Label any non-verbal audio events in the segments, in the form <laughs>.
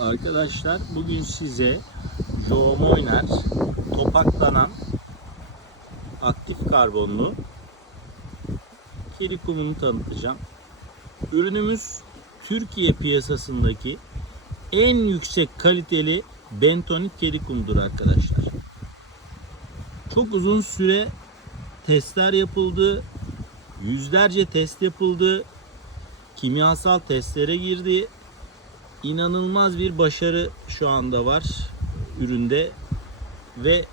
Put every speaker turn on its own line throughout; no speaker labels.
arkadaşlar bugün size Joomoyner topaklanan aktif karbonlu kedi kumunu tanıtacağım. Ürünümüz Türkiye piyasasındaki en yüksek kaliteli bentonit kedi kumudur arkadaşlar. Çok uzun süre testler yapıldı. Yüzlerce test yapıldı. Kimyasal testlere girdi inanılmaz bir başarı şu anda var üründe ve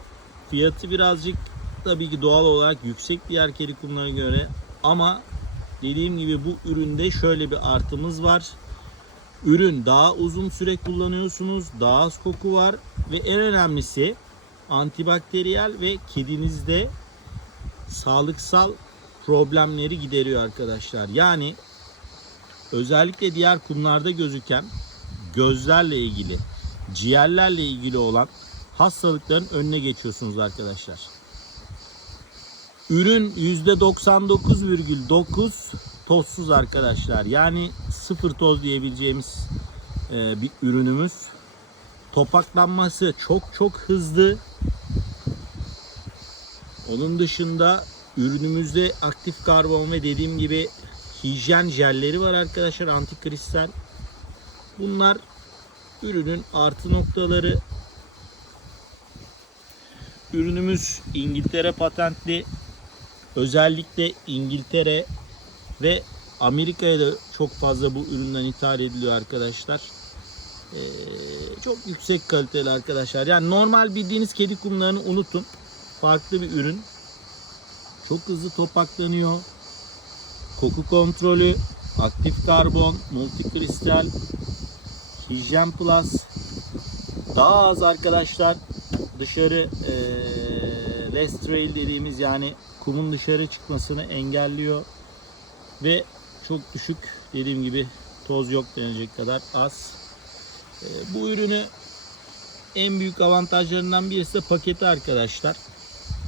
fiyatı birazcık tabii ki doğal olarak yüksek diğer kedi kumlarına göre ama dediğim gibi bu üründe şöyle bir artımız var. Ürün daha uzun süre kullanıyorsunuz, daha az koku var ve en önemlisi antibakteriyel ve kedinizde sağlıksal problemleri gideriyor arkadaşlar. Yani özellikle diğer kumlarda gözüken gözlerle ilgili, ciğerlerle ilgili olan hastalıkların önüne geçiyorsunuz arkadaşlar. Ürün %99,9 tozsuz arkadaşlar. Yani sıfır toz diyebileceğimiz e, bir ürünümüz. Topaklanması çok çok hızlı. Onun dışında ürünümüzde aktif karbon ve dediğim gibi hijyen jelleri var arkadaşlar antikristal. Bunlar ürünün artı noktaları. Ürünümüz İngiltere patentli. Özellikle İngiltere ve Amerika'ya da çok fazla bu üründen ithal ediliyor arkadaşlar. Ee, çok yüksek kaliteli arkadaşlar. Yani normal bildiğiniz kedi kumlarını unutun. Farklı bir ürün. Çok hızlı topaklanıyor. Koku kontrolü, aktif karbon, multikristal, hijyen plus. Daha az arkadaşlar dışarı e, less trail dediğimiz yani kumun dışarı çıkmasını engelliyor ve çok düşük dediğim gibi toz yok denecek kadar az. E, bu ürünü en büyük avantajlarından birisi de paketi arkadaşlar.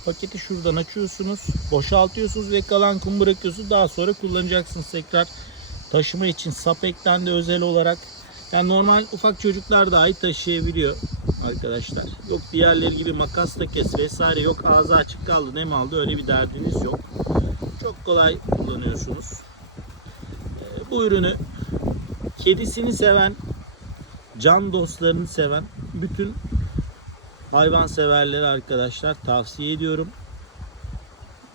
Paketi şuradan açıyorsunuz, boşaltıyorsunuz ve kalan kum bırakıyorsunuz. Daha sonra kullanacaksınız tekrar. Taşıma için sap eklendi özel olarak. Yani normal ufak çocuklar dahi taşıyabiliyor arkadaşlar. Yok diğerleri gibi makasla kes vesaire yok ağzı açık kaldı ne mi aldı öyle bir derdiniz yok. Çok kolay kullanıyorsunuz. Ee, bu ürünü kedisini seven, can dostlarını seven bütün hayvan severleri arkadaşlar tavsiye ediyorum.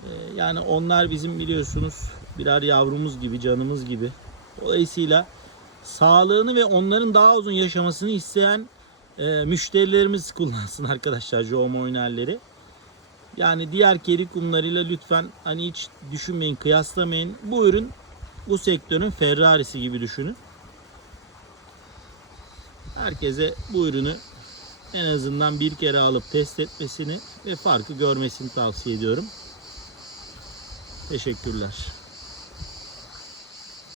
Ee, yani onlar bizim biliyorsunuz birer yavrumuz gibi, canımız gibi. Dolayısıyla sağlığını ve onların daha uzun yaşamasını isteyen e, müşterilerimiz <laughs> kullansın arkadaşlar Joe oynarları. Yani diğer kedi kumlarıyla lütfen hani hiç düşünmeyin, kıyaslamayın. Bu ürün bu sektörün Ferrari'si gibi düşünün. Herkese bu ürünü en azından bir kere alıp test etmesini ve farkı görmesini tavsiye ediyorum. Teşekkürler.